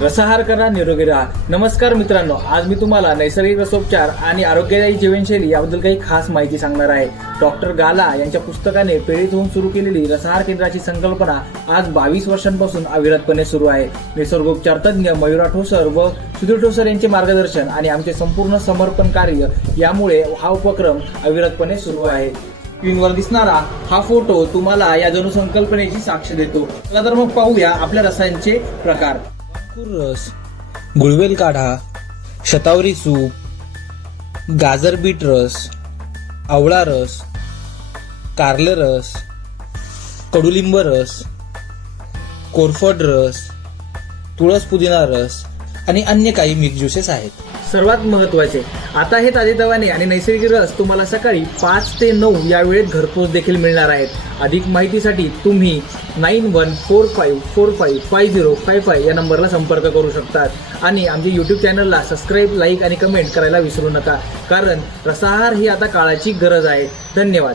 रसाहार करा, निरोगी राहा. नमस्कार मित्रांनो, आज मी तुम्हाला नैसर्गिक रसोपचार आणि आरोग्यदायी जीवनशैली याबद्दल काही खास माहिती सांगणार आहे. डॉक्टर गाला यांच्या पुस्तकाने प्रेरित होऊन सुरू केलेली रसाहार केंद्राची संकल्पना आज 22 वर्षांपासून अविरतपणे सुरू आहे. निसर्गोपचार तज्ञ मयुरा ठोसर व सुधीर ठोसर यांचे मार्गदर्शन आणि आमचे संपूर्ण समर्पण कार्य यामुळे हा उपक्रम अविरतपणे सुरू आहे. स्क्रीनवर दिसणारा हा फोटो तुम्हाला या जणू संकल्पनेची साक्ष देतो. चला तर मग पाहूया आपल्या रसायनचे प्रकार. रस, गुळवेल काढा, शतावरी सूप, गाजर बीट रस, आवळा रस, कारले रस, कडुलिंब रस, कोरफड रस, तुळस पुदिना रस आणि अन्य काही मिक्स ज्युसेस आहेत. सर्वात महत्त्वाचे, आता हे ताजेतवाने आणि नैसर्गिक रस तुम्हाला सकाळी 5 ते 9 या वेळेत घरपोच देखील मिळणार आहेत. अधिक माहितीसाठी तुम्ही 9145455055 या नंबरला संपर्क करू शकतात आणि आमच्या YouTube चॅनलला सबस्क्राईब, लाईक आणि कमेंट करायला विसरू नका, कारण रसाहार ही आता काळाची गरज आहे. धन्यवाद.